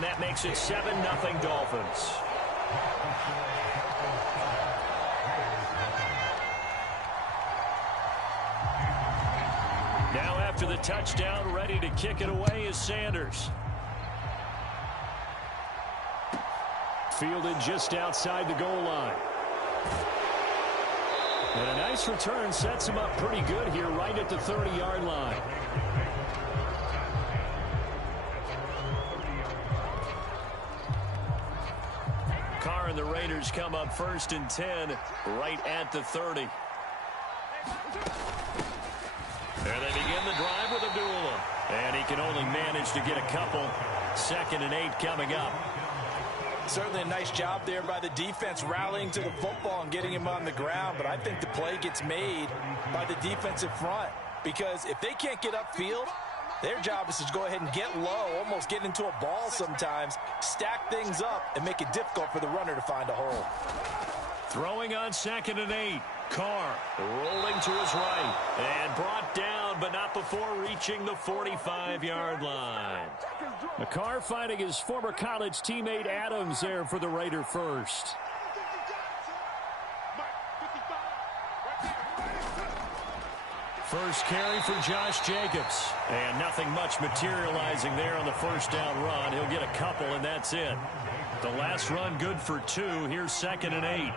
And that makes it 7-0 Dolphins. Now after the touchdown, ready to kick it away is Sanders. Fielded just outside the goal line. And a nice return sets him up pretty good here right at the 30-yard line. Carr and the Raiders come up 1st and 10 right at the 30. There they begin the drive with Abdullah. And he can only manage to get a couple. 2nd and 8 coming up. Certainly a nice job there by the defense rallying to the football and getting him on the ground. But I think the play gets made by the defensive front. Because if they can't get upfield, their job is to go ahead and get low, almost get into a ball sometimes, stack things up, and make it difficult for the runner to find a hole. Throwing on 2nd and 8. Carr rolling to his right and brought down, but not before reaching the 45-yard line. Carr finding his former college teammate Adams there for the Raider first. First carry for Josh Jacobs. And nothing much materializing there on the first down run. He'll get a couple, and that's it. The last run good for 2. Here's 2nd and 8.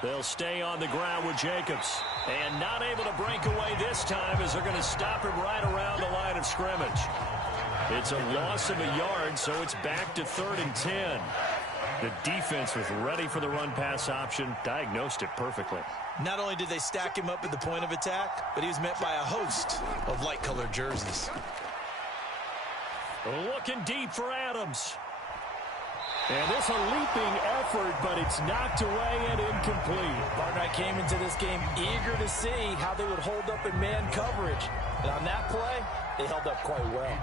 They'll stay on the ground with Jacobs. And not able to break away this time as they're going to stop him right around the line of scrimmage. It's a loss of a yard, so it's back to 3rd and 10. The defense was ready for the run-pass option, diagnosed it perfectly. Not only did they stack him up at the point of attack, but he was met by a host of light-colored jerseys. Looking deep for Adams. And this a leaping effort, but it's knocked away and incomplete. Partner, I came into this game eager to see how they would hold up in man coverage. And on that play, they held up quite well.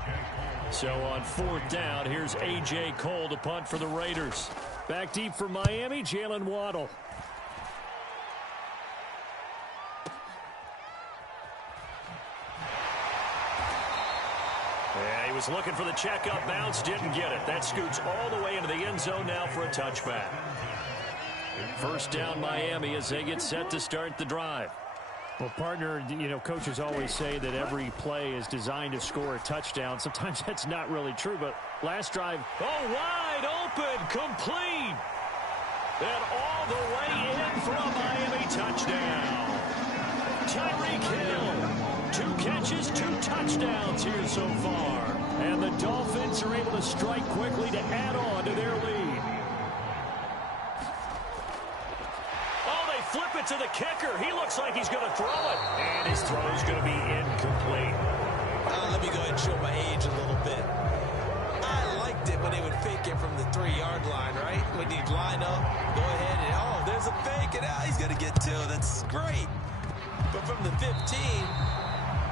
So on 4th down, here's A.J. Cole to punt for the Raiders. Back deep for Miami, Jalen Waddle. Yeah, he was looking for the checkup bounce, didn't get it. That scoots all the way into the end zone now for a touchback. First down Miami as they get set to start the drive. Well, partner, you know, coaches always say that every play is designed to score a touchdown. Sometimes that's not really true, but last drive. Oh, wide open, complete. And all the way in for a Miami touchdown. Tyreek Hill, 2 catches, 2 touchdowns here so far. And the Dolphins are able to strike quickly to add on to their lead. Flip it to the kicker. He looks like he's going to throw it. And his throw is going to be incomplete. Let me go ahead and show my age a little bit. I liked it when they would fake it from the 3-yard line, right? When he'd line up, go ahead and, oh, there's a fake, and he's going to get 2. That's great. But from the 15,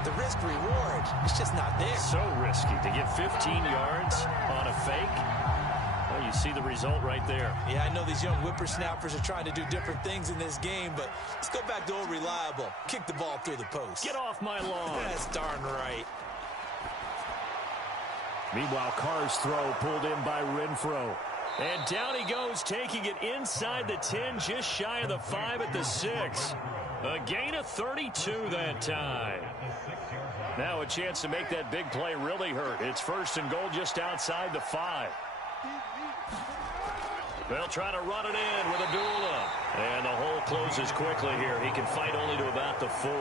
the risk-reward, it's just not there. So risky to get 15 yards on a fake. Well, you see the result right there. Yeah, I know these young whippersnappers are trying to do different things in this game, but let's go back to old reliable. Kick the ball through the post. Get off my lawn. That's darn right. Meanwhile, Carr's throw pulled in by Renfro. And down he goes, taking it inside the 10, just shy of the 5 at the 6. A gain of 32 that time. Now a chance to make that big play really hurt. It's 1st and goal just outside the 5. They'll try to run it in with Abdullah. And the hole closes quickly here. He can fight only to about the 4.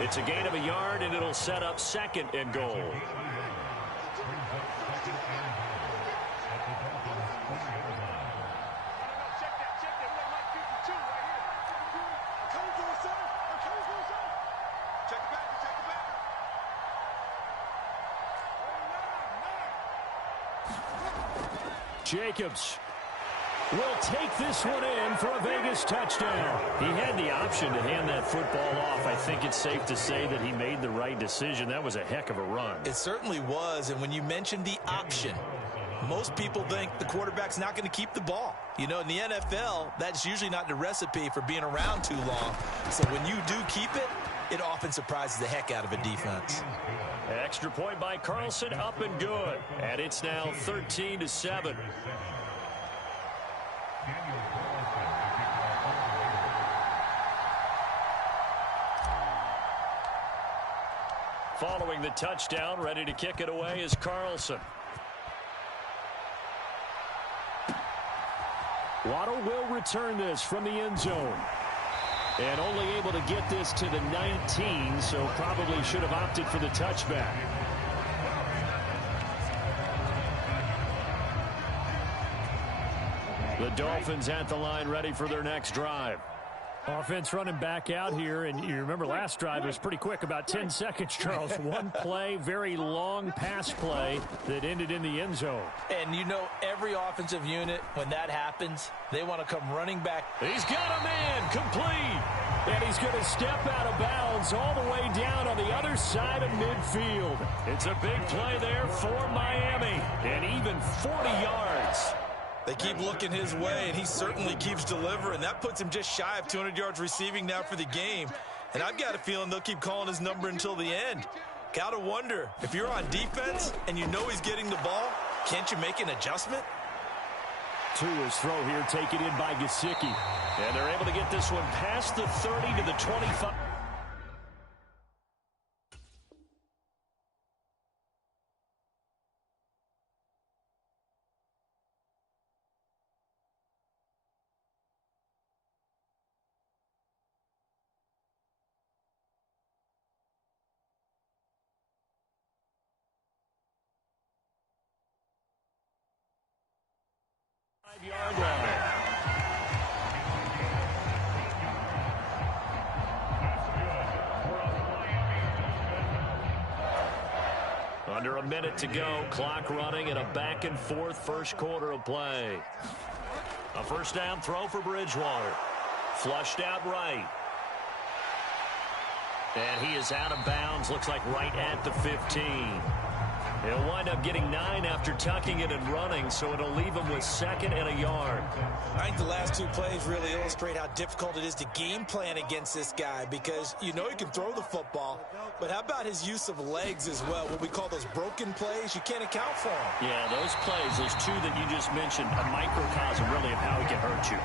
It's a gain of a yard, and it'll set up 2nd and goal. Jacobs will take this one in for a Vegas touchdown. He had the option to hand that football off. I think it's safe to say that he made the right decision. That was a heck of a run. It certainly was, and when you mentioned the option, most people think the quarterback's not going to keep the ball. You know, in the NFL, that's usually not the recipe for being around too long. So when you do keep it, it often surprises the heck out of a defense. Extra point by Carlson, up and good. And it's now 13-7. Following the touchdown, ready to kick it away is Carlson. Waddle will return this from the end zone. And only able to get this to the 19, so probably should have opted for the touchback. The Dolphins at the line, ready for their next drive. Offense running back out here, and you remember last drive was pretty quick, about 10 seconds, Charles. One play, very long pass play that ended in the end zone. And you know every offensive unit, when that happens, they want to come running back. He's got a man, complete. And he's going to step out of bounds all the way down on the other side of midfield. It's a big play there for Miami, and even 40 yards. They keep looking his way, and he certainly keeps delivering. That puts him just shy of 200 yards receiving now for the game. And I've got a feeling they'll keep calling his number until the end. Gotta wonder, if you're on defense and you know he's getting the ball, can't you make an adjustment? Tua's throw here taken in by Gesicki. And they're able to get this one past the 30 to the 25. Yard line. Under a minute to go, clock running, and a back and forth first quarter of play. A first down throw for Bridgewater. Flushed out right. And he is out of bounds, looks like right at the 15. He'll wind up getting 9 after tucking it and running, so it'll leave him with second and a yard. I think the last two plays really illustrate how difficult it is to game plan against this guy, because you know he can throw the football, but how about his use of legs as well? What we call those broken plays, you can't account for them. Yeah, those plays, those two that you just mentioned, a microcosm really of how he can hurt you.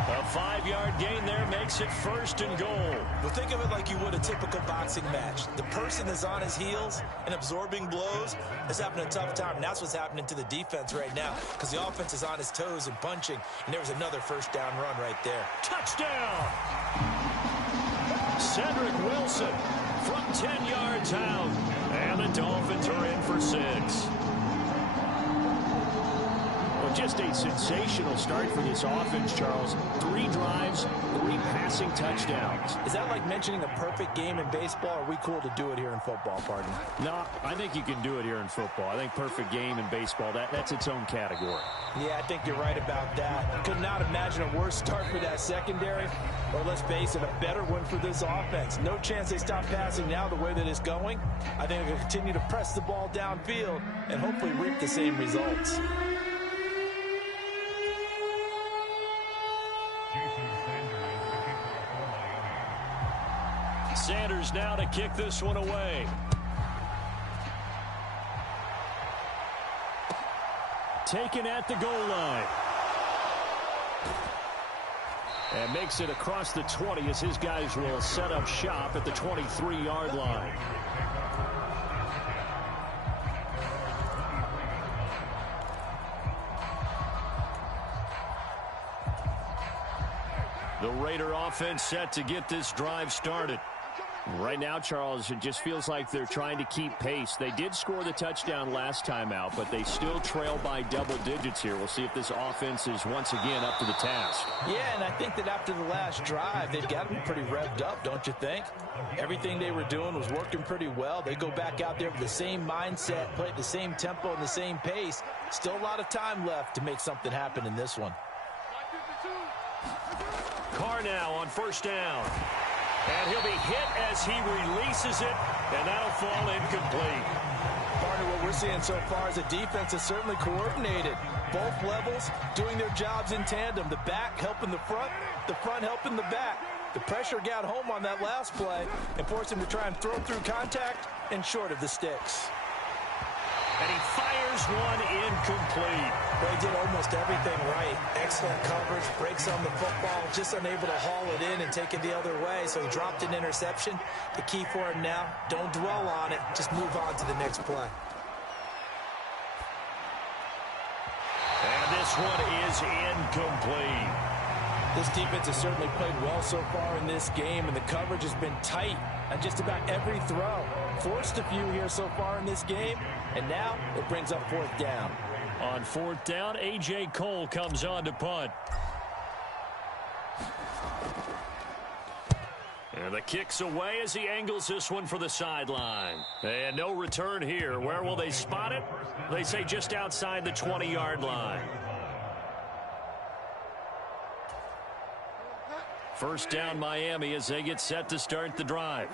A 5-yard gain there makes it first and goal. But think of it like you would a typical boxing match. The person is on his heels and absorbing blows is having a tough time. And that's what's happening to the defense right now, because the offense is on his toes and punching. And there was another first down run right there. Touchdown! Cedric Wilson from 10 yards out. And the Dolphins are in for 6. Just a sensational start for this offense, Charles. 3 drives, 3 passing touchdowns. Is that like mentioning a perfect game in baseball, or are we cool to do it here in football, partner? No, I think you can do it here in football. I think perfect game in baseball, that's its own category. Yeah, I think you're right about that. Could not imagine a worse start for that secondary, or let's face it, a better one for this offense. No chance they stop passing now the way that it's going. I think they'll continue to press the ball downfield and hopefully reap the same results. Sanders now to kick this one away. Taken at the goal line. And makes it across the 20 as his guys will set up shop at the 23-yard line. The Raider offense set to get this drive started. Right now, Charles, it just feels like they're trying to keep pace. They did score the touchdown last time out, but they still trail by double digits here. We'll see if this offense is once again up to the task. Yeah, and I think that after the last drive, they've got to be pretty revved up, don't you think? Everything they were doing was working pretty well. They go back out there with the same mindset, play at the same tempo and the same pace. Still a lot of time left to make something happen in this one. Carr now on first down. And he'll be hit as he releases it, and that'll fall incomplete. Partner, what what we're seeing so far is a defense is certainly coordinated. Both levels doing their jobs in tandem. The back helping the front helping the back. The pressure got home on that last play and forced him to try and throw through contact and short of the sticks. And he fires one incomplete. Well, he did almost everything right. Excellent coverage, breaks on the football, just unable to haul it in and take it the other way. So he dropped an interception. The key for him now, don't dwell on it. Just move on to the next play. And this one is incomplete. This defense has certainly played well so far in this game, and the coverage has been tight on just about every throw. Forced a few here so far in this game, and now it brings up fourth down. On fourth down, A.J. Cole comes on to punt. And the kick's away as he angles this one for the sideline. And no return here. Where will they spot it? They say just outside the 20-yard line. First down Miami as they get set to start the drive.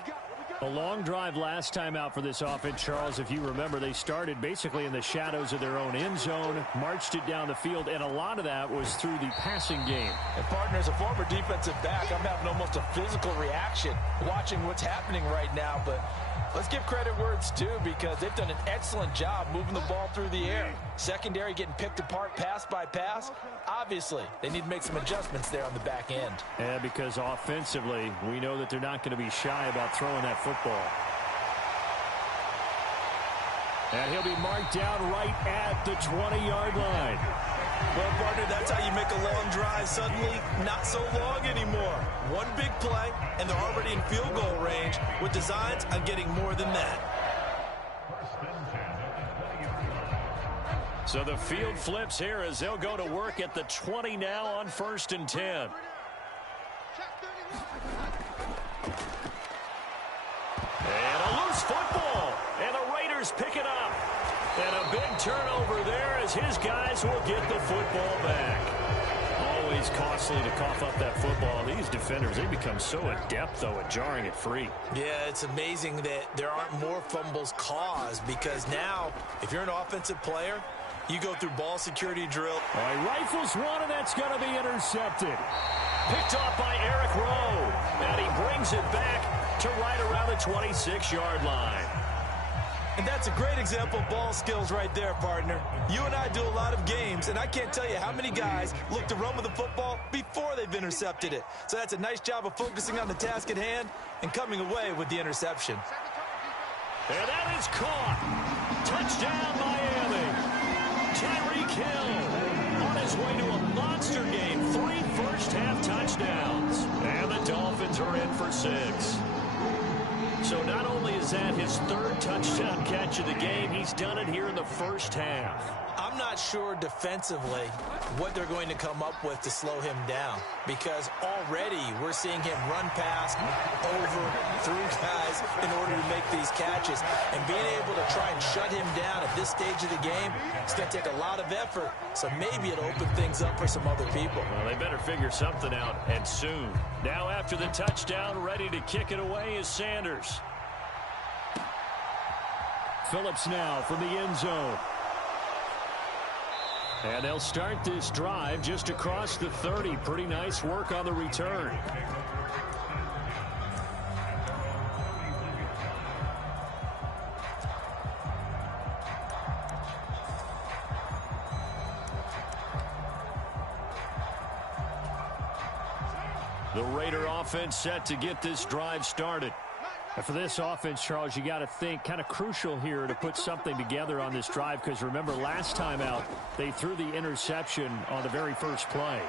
A long drive last time out for this offense, Charles. If you remember, they started basically in the shadows of their own end zone, marched it down the field, and a lot of that was through the passing game. And partner, as a former defensive back, I'm having almost a physical reaction watching what's happening right now. But let's give credit where it's due, because they've done an excellent job moving the ball through the air. Secondary getting picked apart pass by pass. Obviously, they need to make some adjustments there on the back end. Yeah, because offensively, we know that they're not going to be shy about throwing that football. And he'll be marked down right at the 20-yard line. Well, partner, that's how you make a long drive suddenly not so long anymore. One big play, and they're already in field goal range with designs on getting more than that. So the field flips here as they'll go to work at the 20 now on 1st and 10. And a loose football, and the Raiders pick it up. And a big turnover there as his guys will get the football back. Always costly to cough up that football. These defenders, they become so adept, though, at jarring it free. Yeah, it's amazing that there aren't more fumbles caused, because now, if you're an offensive player, you go through ball security drill. All right, rifles one, and that's going to be intercepted. Picked off by Eric Rowe. And he brings it back to right around the 26-yard line. And that's a great example of ball skills right there, partner. You and I do a lot of games, and I can't tell you how many guys look to run with the football before they've intercepted it. So that's a nice job of focusing on the task at hand and coming away with the interception. And that is caught. Touchdown, Miami. Tyreek Hill on his way to a monster game. 3 first-half touchdowns. And the Dolphins are in for 6. So not only is that his 3rd touchdown catch of the game, he's done it here in the first half. I'm not sure defensively what they're going to come up with to slow him down, because already we're seeing him run past, over, through guys in order to make these catches. And being able to try and shut him down at this stage of the game, it's going to take a lot of effort. So maybe it'll open things up for some other people. Well, they better figure something out, and soon. Now after the touchdown, ready to kick it away is Sanders. Phillips now from the end zone. And they'll start this drive just across the 30. Pretty nice work on the return. The Raider offense set to get this drive started. And for this offense, Charles, you got to think kind of crucial here to put something together on this drive, because remember last time out they threw the interception on the very first play.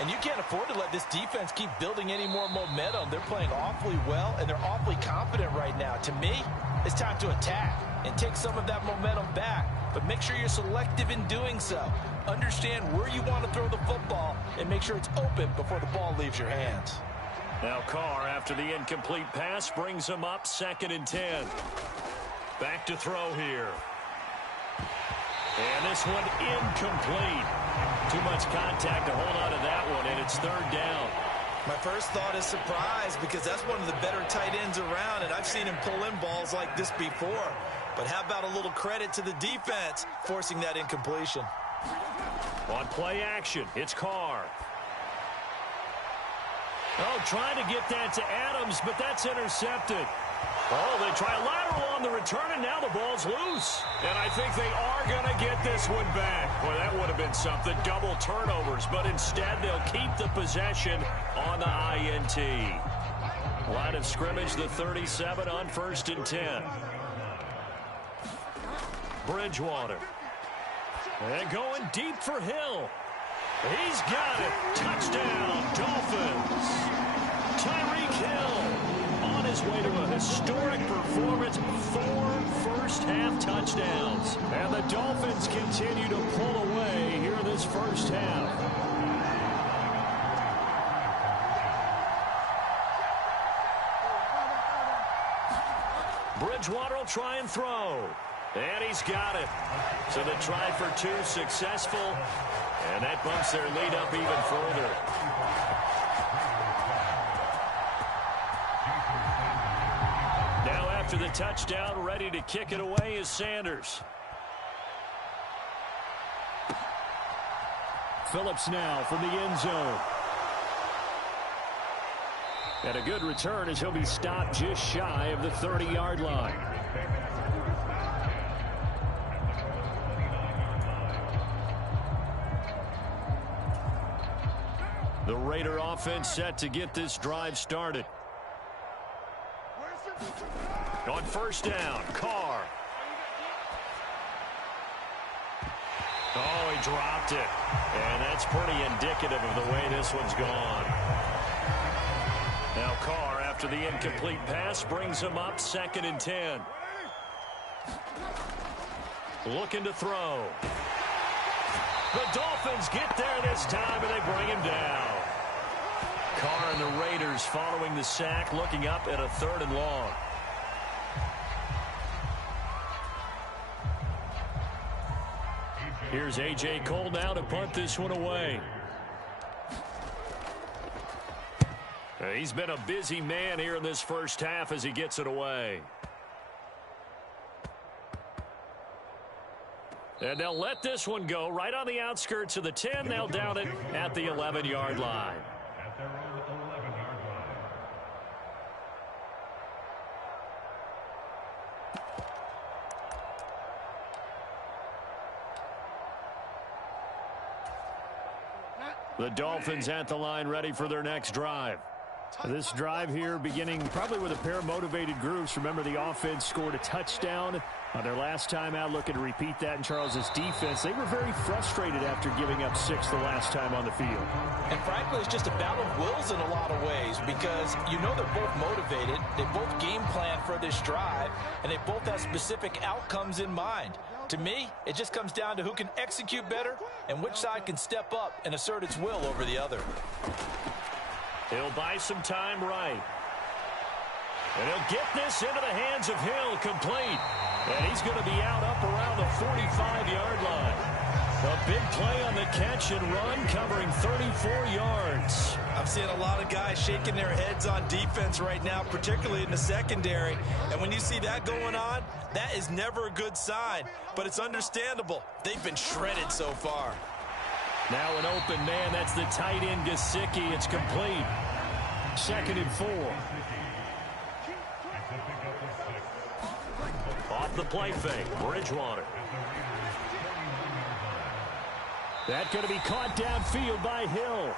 And you can't afford to let this defense keep building any more momentum. They're playing awfully well, and they're awfully confident right now. To me, it's time to attack and take some of that momentum back, but make sure you're selective in doing so. Understand where you want to throw the football and make sure it's open before the ball leaves your hands. Now Carr, after the incomplete pass, brings him up 2nd and 10. Back to throw here. And this one incomplete. Too much contact to hold on to that one, and it's 3rd down. My first thought is surprise, because that's one of the better tight ends around, and I've seen him pull in balls like this before. But how about a little credit to the defense forcing that incompletion? On play action, it's Carr. Oh, trying to get that to Adams, but that's intercepted. Oh, they try a lateral on the return, and now the ball's loose. And I think they are going to get this one back. Boy, that would have been something. Double turnovers, but instead they'll keep the possession on the INT. Line of scrimmage, the 37 on 1st and 10. Bridgewater. And going deep for Hill. He's got it. Touchdown, Dolphins. Tyreek Hill on his way to a historic performance. 4 first-half touchdowns. And the Dolphins continue to pull away here in this first half. Bridgewater will try and throw. And he's got it. So the try for 2 successful. And that bumps their lead up even further. Now after the touchdown, ready to kick it away is Sanders. Phillips now from the end zone. And a good return as he'll be stopped just shy of the 30-yard line. The Raider offense set to get this drive started. On 1st down, Carr. Oh, he dropped it. And that's pretty indicative of the way this one's gone. Now Carr, after the incomplete pass, brings him up 2nd and 10. Looking to throw. The Dolphins get there this time, and they bring him down. Carr and the Raiders following the sack, looking up at a 3rd and long. Here's A.J. Cole now to punt this one away. He's been a busy man here in this first half as he gets it away. And they'll let this one go right on the outskirts of the 10. They'll down it at the 11-yard line. The Dolphins at the line ready for their next drive. This drive here beginning probably with a pair of motivated groups. Remember, the offense scored a touchdown on their last time out, looking to repeat that in Charles's defense. They were very frustrated after giving up 6 the last time on the field. And frankly, it's just a battle of wills in a lot of ways because you know they're both motivated. They both game plan for this drive, and they both have specific outcomes in mind. To me, it just comes down to who can execute better and which side can step up and assert its will over the other. He'll buy some time right. And he'll get this into the hands of Hill, complete. And he's going to be out up around the 45-yard line. A big play on the catch and run, covering 34 yards. I'm seeing a lot of guys shaking their heads on defense right now, particularly in the secondary. And when you see that going on, that is never a good sign. But it's understandable. They've been shredded so far. Now an open man. That's the tight end, Gesicki. It's complete. 2nd and 4. Off the play fake, Bridgewater. That's going to be caught downfield by Hill.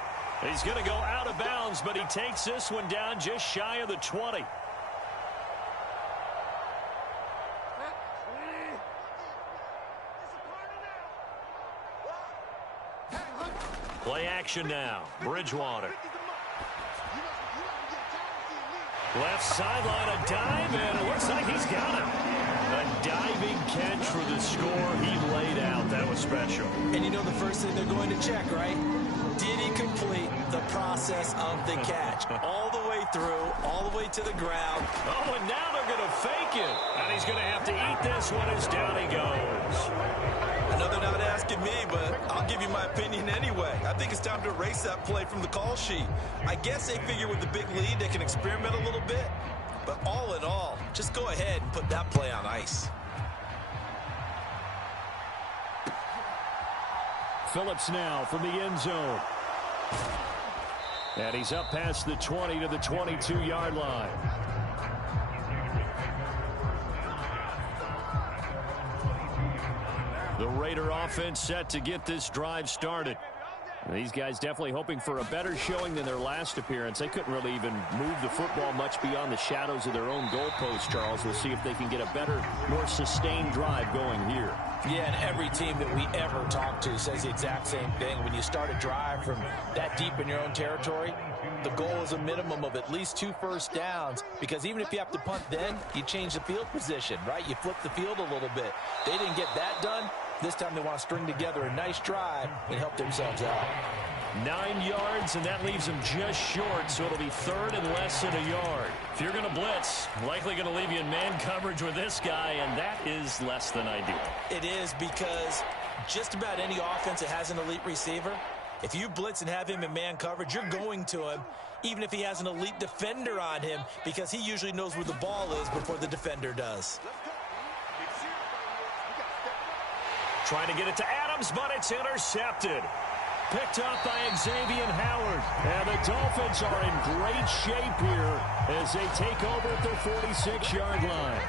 He's going to go out of bounds, but he takes this one down just shy of the 20. Play action now. Bridgewater. Left sideline, a dive, and it looks like he's got it. A diving catch for the score. He laid out. That was special. And you know the first thing they're going to check, right? Did he complete the process of the catch? All the way through, all the way to the ground. Oh, and now they're going to fake it. And he's going to have to eat this one as down he goes. I know they're not asking me, but I'll give you my opinion anyway. I think it's time to erase that play from the call sheet. I guess they figure with the big lead they can experiment a little bit. But all in all, just go ahead and put that play on ice. Phillips now from the end zone. And he's up past the 20 to the 22-yard line. The Raider offense set to get this drive started. These guys definitely hoping for a better showing than their last appearance. They couldn't really even move the football much beyond the shadows of their own goalpost, Charles. We'll see if they can get a better, more sustained drive going here. Yeah, and every team that we ever talk to says the exact same thing. When you start a drive from that deep in your own territory, the goal is a minimum of at least 2 first downs, because even if you have to punt then, you change the field position, right? You flip the field a little bit. They didn't get that done. This time they want to string together a nice drive and help themselves out. 9 yards, and that leaves them just short, so it'll be third and less than a yard. If you're going to blitz, likely going to leave you in man coverage with this guy, and that is less than ideal. It is, because just about any offense that has an elite receiver, if you blitz and have him in man coverage, you're going to him, even if he has an elite defender on him, because he usually knows where the ball is before the defender does. Trying to get it to Adams, but it's intercepted. Picked up by Xavier Howard. And the Dolphins are in great shape here as they take over at their 46-yard line.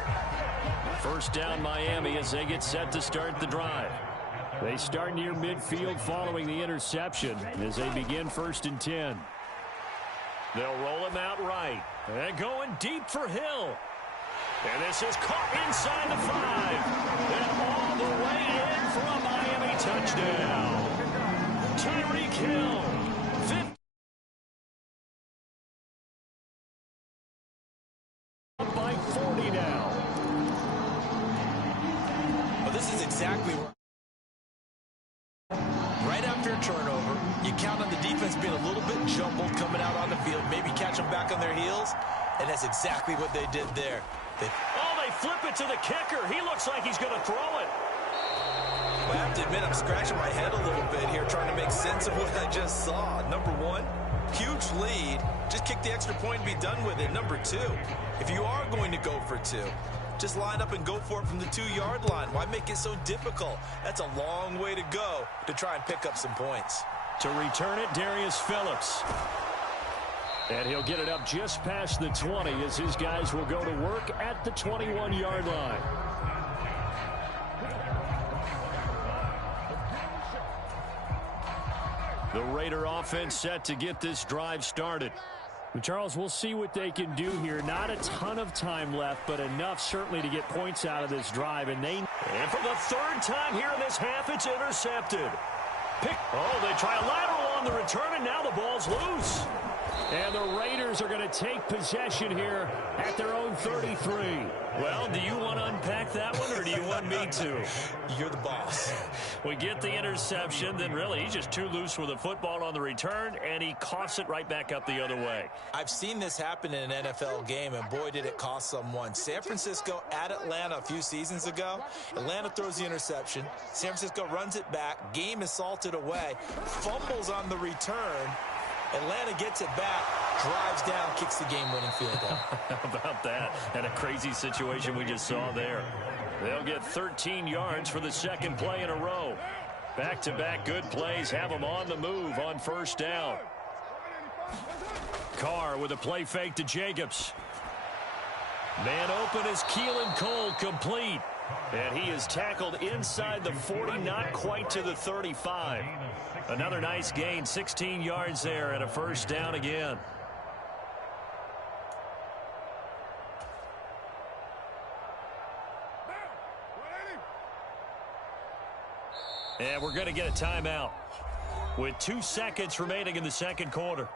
First down Miami as they get set to start the drive. They start near midfield following the interception as they begin 1st and 10. They'll roll him out right. And going deep for Hill. And this is caught inside the 5. And all the way in for a Miami touchdown. Tyreek Hill. 50 by 40 now. Well, this is exactly right after a turnover. You count on the defense being a little bit jumbled coming out on the field, maybe catch them back on their heels, and that's exactly what they did there. They flip it to the kicker. He looks like he's going to throw it. Well, I have to admit, I'm scratching my head a little bit here trying to make sense of what I just saw. Number one, huge lead. Just kick the extra point and be done with it. Number two, if you are going to go for 2, just line up and go for it from the 2-yard line. Why make it so difficult? That's a long way to go to try and pick up some points. To return it, Darius Phillips. And he'll get it up just past the 20 as his guys will go to work at the 21-yard line. The Raider offense set to get this drive started. Charles, we'll see what they can do here. Not a ton of time left, but enough certainly to get points out of this drive. And for the 3rd time here in this half, it's intercepted. They try a lateral on the return, and now the ball's loose. And the Raiders are going to take possession here at their own 33. Well, do you want to unpack that one, or do you want me to? You're the boss. We get the interception, then really he's just too loose with the football on the return, and he coughs it right back up the other way. I've seen this happen in an NFL game, and boy, did it cost someone. San Francisco at Atlanta a few seasons ago. Atlanta throws the interception. San Francisco runs it back. Game is salted away. Fumbles on the return. Atlanta gets it back, drives down, kicks the game-winning field goal. How about that? And a crazy situation we just saw there. They'll get 13 yards for the 2nd play in a row. Back-to-back good plays have them on the move on 1st down. Carr with a play fake to Jacobs. Man open is Keelan Cole, complete. And he is tackled inside the 40, not quite to the 35. Another nice gain, 16 yards there, and a 1st down again. And we're going to get a timeout with 2 seconds remaining in the 2nd quarter.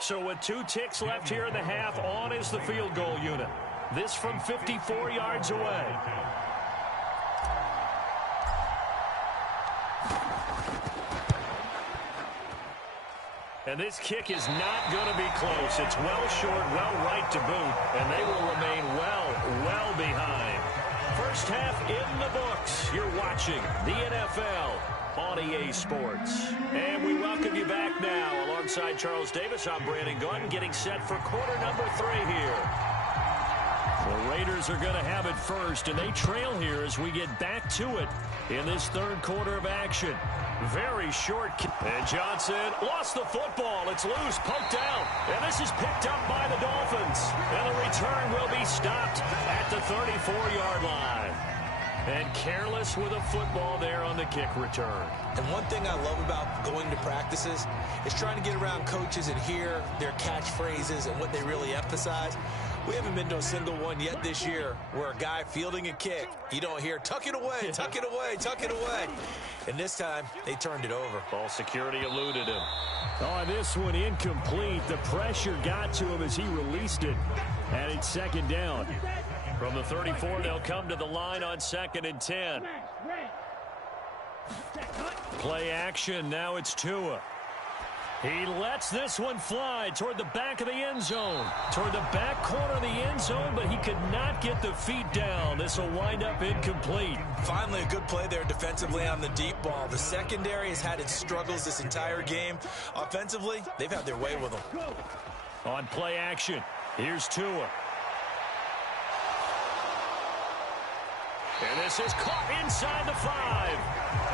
So with 2 ticks left here in the half, on is the field goal unit. This from 54 yards away. And this kick is not going to be close. It's well short, well right to boot, and they will remain well behind. First half in the books. You're watching the NFL on EA Sports. And we welcome you back now. Alongside Charles Davis, I'm Brandon Gaudin, getting set for quarter number 3 here. The The Raiders are going to have it first, and they trail here as we get back to it in this third quarter of action. Very short kick. And Johnson lost the football. It's loose, poked out. And this is picked up by the Dolphins. And the return will be stopped at the 34-yard line. And careless with a football there on the kick return. And one thing I love about going to practices is trying to get around coaches and hear their catchphrases and what they really emphasize. We haven't been to a single one yet this year where a guy fielding a kick, you don't hear, tuck it away, tuck it away, tuck it away. And this time, they turned it over. Ball security eluded him. Oh, this one incomplete. The pressure got to him as he released it. And it's second down. From the 34, they'll come to the line on 2nd and 10. Play action. Now it's Tua. He lets this one fly toward the back of the end zone. Toward the back corner of the end zone, but he could not get the feet down. This will wind up incomplete. Finally, a good play there defensively on the deep ball. The secondary has had its struggles this entire game. Offensively, they've had their way with them. On play action, here's Tua. And this is caught inside the 5.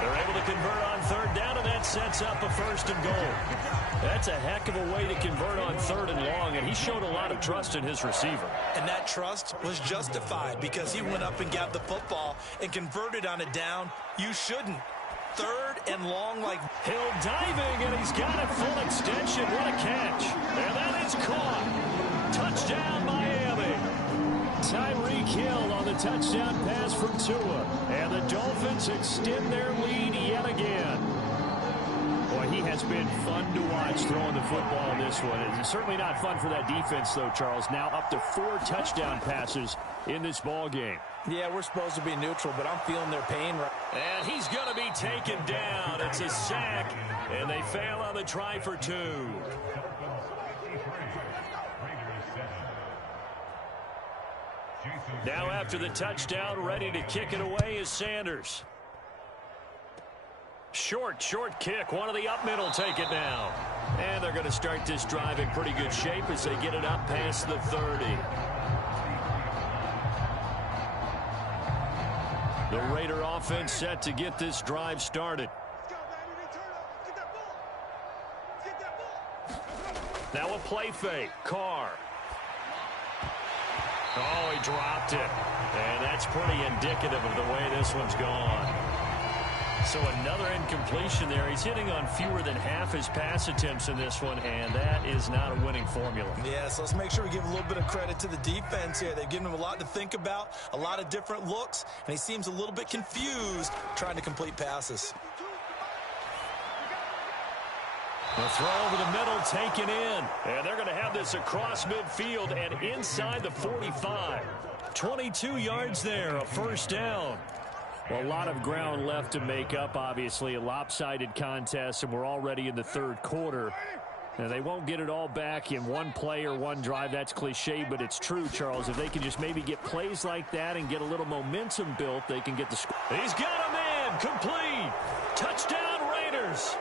They're able to convert on third down, and that sets up a 1st and goal. That's a heck of a way to convert on 3rd and long, and he showed a lot of trust in his receiver. And that trust was justified because he went up and got the football and converted on a down. You shouldn't. 3rd and long like Hill diving, and he's got it full extension. What a catch. And that is caught. Touchdown, Miami. Tyreek Hill on the touchdown pass from Tua. And the Dolphins extend their lead yet again. Boy, he has been fun to watch throwing the football in this one. It's certainly not fun for that defense, though, Charles. Now up to 4 touchdown passes in this ball game. Yeah, we're supposed to be neutral, but I'm feeling their pain. And he's going to be taken down. It's a sack, and they fail on the try for 2. Now after the touchdown, ready to kick it away is Sanders. Short kick. One of the up middle take it down. And they're going to start this drive in pretty good shape as they get it up past the 30. The Raider offense set to get this drive started. Now a play fake. Carr. Oh, he dropped it. And that's pretty indicative of the way this one's gone. So another incompletion there. He's hitting on fewer than half his pass attempts in this one, and that is not a winning formula. Yeah, so let's make sure we give a little bit of credit to the defense here. They've given him a lot to think about, a lot of different looks, and he seems a little bit confused trying to complete passes. The throw over the middle taken in. And they're going to have this across midfield and inside the 45. 22 yards there, a 1st down. Well, a lot of ground left to make up, obviously. A lopsided contest, and we're already in the 3rd quarter. And they won't get it all back in one play or one drive. That's cliche, but it's true, Charles. If they can just maybe get plays like that and get a little momentum built, they can get the score. He's got a man. Complete. Touchdown, Raiders.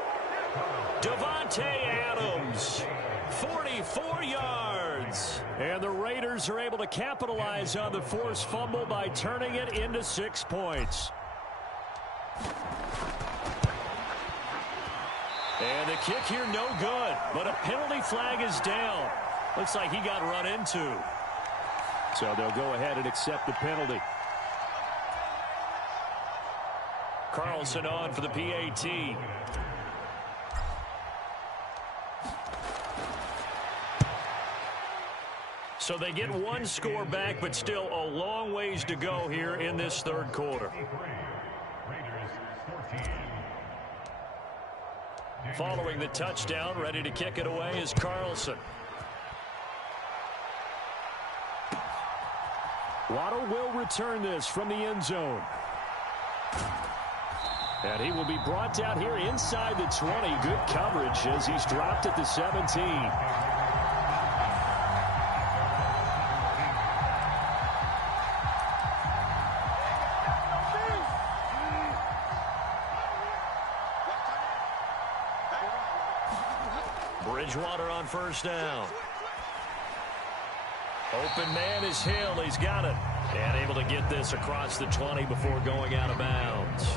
Davante Adams, 44 yards. And the Raiders are able to capitalize on the forced fumble by turning it into 6 points. And the kick here no good, but a penalty flag is down. Looks like he got run into. So they'll go ahead and accept the penalty. Carlson on for the PAT. So they get one score back, but still a long ways to go here in this 3rd quarter. Following the touchdown, ready to kick it away is Carlson. Waddle will return this from the end zone. And he will be brought down here inside the 20. Good coverage as he's dropped at the 17. Bridgewater on 1st down. Open man is Hill. He's got it. And able to get this across the 20 before going out of bounds.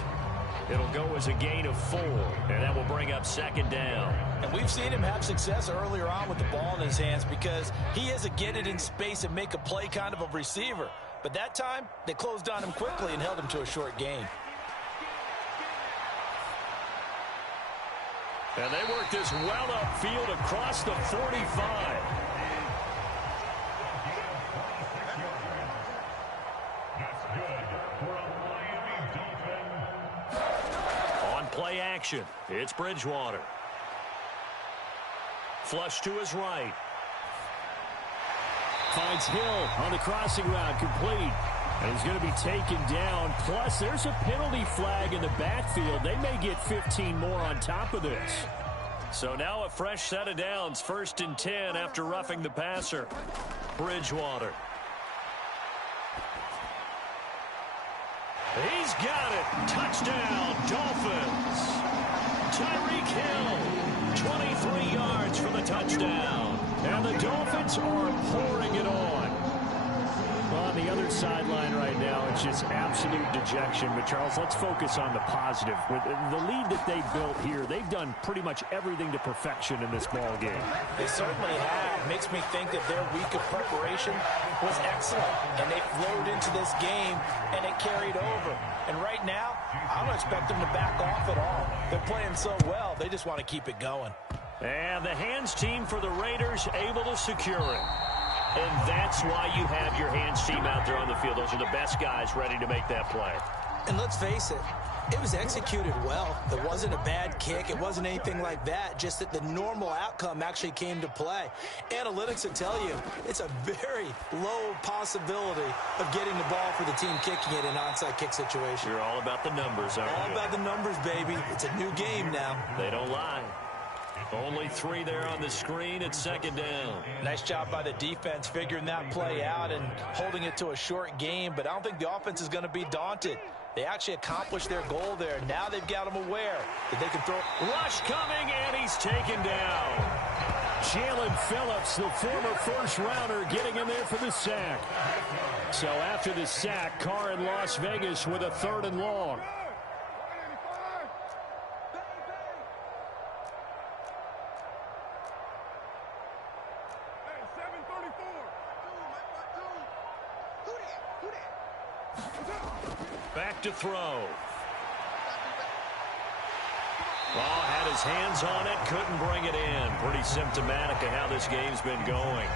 It'll go as a gain of 4, and that will bring up second down. And we've seen him have success earlier on with the ball in his hands because he is a get it in space and make a play kind of a receiver. But that time, they closed on him quickly and held him to a short gain. And they work this well upfield across the 45. Play action. It's Bridgewater. Flush to his right. Finds Hill on the crossing route, complete. And he's going to be taken down. Plus, there's a penalty flag in the backfield. They may get 15 more on top of this. So now a fresh set of downs. 1st and 10 after roughing the passer. Bridgewater. He's got it. Touchdown, Dolphins. Tyreek Hill, 23 yards for the touchdown. And the Dolphins are pouring it on. On the other sideline right now, it's just absolute dejection. But, Charles, let's focus on the positive. With the lead that they built here, they've done pretty much everything to perfection in this ball game. They certainly have. Makes me think that their week of preparation was excellent. And they flowed into this game, and it carried over. And right now, I don't expect them to back off at all. They're playing so well, they just want to keep it going. And the hands team for the Raiders able to secure it. And that's why you have your hands team out there on the field. Those are the best guys ready to make that play. And let's face it, it was executed well. It wasn't a bad kick. It wasn't anything like that. Just that the normal outcome actually came to play. Analytics will tell you it's a very low possibility of getting the ball for the team kicking it in an onside kick situation. You're all about the numbers, aren't you? All about the numbers, baby. It's a new game now. They don't lie. Only 3 there on the screen at second down. Nice job by the defense figuring that play out and holding it to a short game, but I don't think the offense is going to be daunted. They actually accomplished their goal there. Now they've got them aware that they can throw. Rush coming, and he's taken down. Jalen Phillips, the former first-rounder, getting in there for the sack. So after the sack, Carr in Las Vegas with a 3rd and long. Back to throw. Ball had his hands on it, couldn't bring it in. Pretty symptomatic of how this game's been going.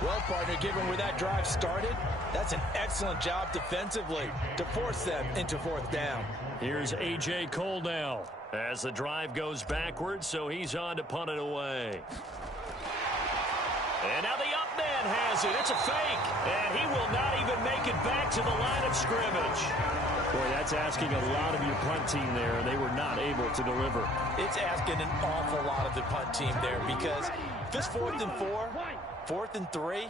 Well, partner, given where that drive started, that's an excellent job defensively to force them into 4th down. Here's A.J. Cole now as the drive goes backwards, so he's on to punt it away. And now the up man has it. It's a fake, and he will not even make it back to the line of scrimmage. Boy, that's asking a lot of your punt team there, and they were not able to deliver. It's asking an awful lot of the punt team there because if it's 4th and 4, 4th and 3,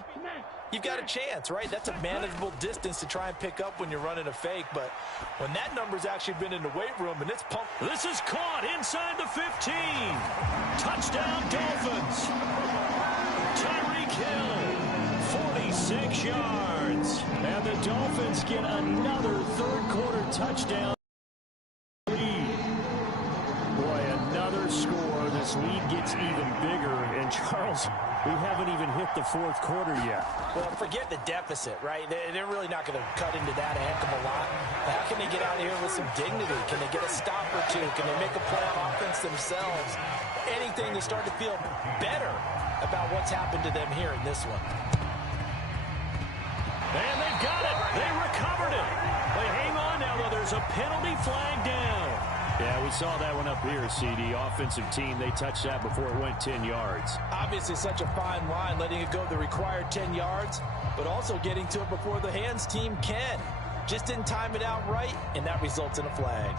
you've got a chance, right? That's a manageable distance to try and pick up when you're running a fake, but when that number's actually been in the weight room and it's pumped. This is caught inside the 15. Touchdown, Dolphins. Tyreek Hill, 46 yards. And the Dolphins get another 3rd quarter touchdown lead. Boy, another score. This lead gets even bigger. And Charles, we haven't even hit the 4th quarter yet. Well, forget the deficit, right? They're really not going to cut into that a heck of a lot. How can they get out of here with some dignity? Can they get a stop or two? Can they make a play on offense themselves? Anything to start to feel better about what's happened to them here in this one. And they've got it. They recovered it. They hang on now, though. There's a penalty flag down. Yeah, we saw that one up here, CD. Offensive team, they touched that before it went 10 yards. Obviously such a fine line, letting it go the required 10 yards, but also getting to it before the hands team can. Just didn't time it out right, and that results in a flag.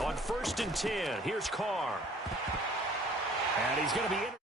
On 1st and 10, here's Carr. And he's going to be in.